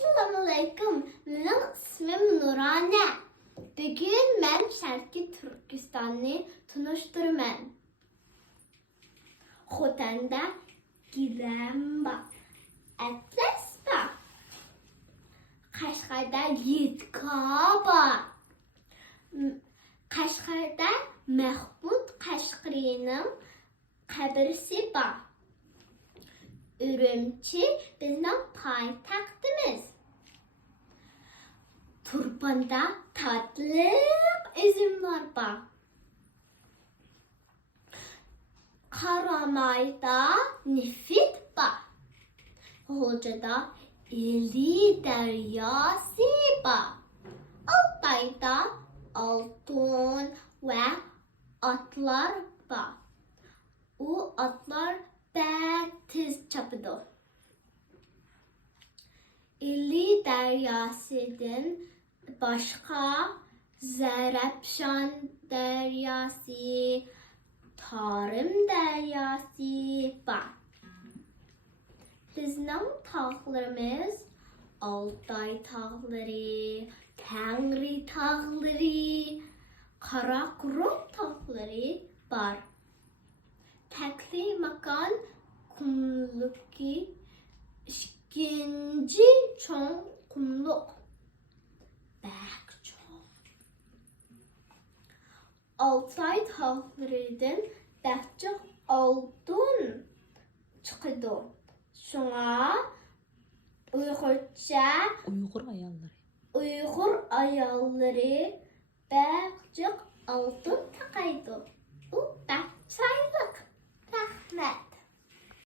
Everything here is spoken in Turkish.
Assalamu alaikum. Mىنىڭ ismim Nurane. Bugün ben şərqi Türkistan'ı tanıştırman. Xotan'da gizem var. Atlas var. Qashqarda yetka var. Qashqarda Mahmud Qashqarining qabrisi var. Ürümçi bizning poytaxtimiz. Turpanda tatlı üzümler var. Karamayda nefit var. Hocada Eli deryası var. Altayda altın ve atlar var. O atlar tez çapıdı. Eli deryasıdan başka Zarafşan deryası, Tarım deryası var. Bizning tağlarımız Altay tağları, Tengri tağları, Karakurum tağları var. Tekli makan kumluki, ikinci çoğun kumluk. Bak çoğun. Altay tağlarından bahçık altın çıkıdı. Şuna Uygur ayalları bahçık altın